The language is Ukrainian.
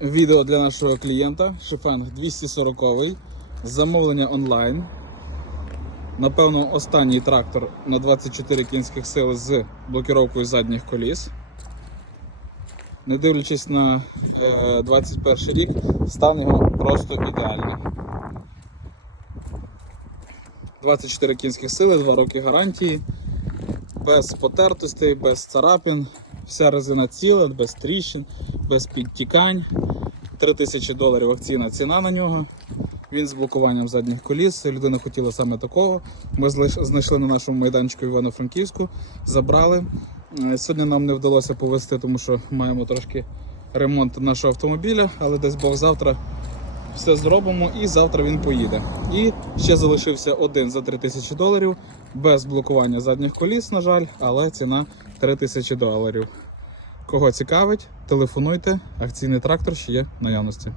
Відео для нашого клієнта Шифенг 240 замовлення онлайн. Напевно, останній трактор на 24 кінських сили з блокіровкою задніх коліс. Не дивлячись на е, 21 рік, стан його просто ідеальний. 24 кінських сили, 2 роки гарантії, без потертостей, без царапин, вся резина ціла, без тріщин, без підтікань. 3000 доларів акційна ціна на нього. Він з блокуванням задніх коліс. Людина хотіла саме такого. Ми знайшли на нашому майданчику Івано-Франківську, забрали. Е, Сьогодні нам не вдалося повезти, тому що маємо трошки ремонт нашого автомобіля, але десь Бог завтра все зробимо і завтра він поїде. І ще залишився один за 3000 доларів без блокування задніх коліс, на жаль, але ціна 3000 доларів. Кого цікавить, телефонуйте, акційний трактор ще є наявності.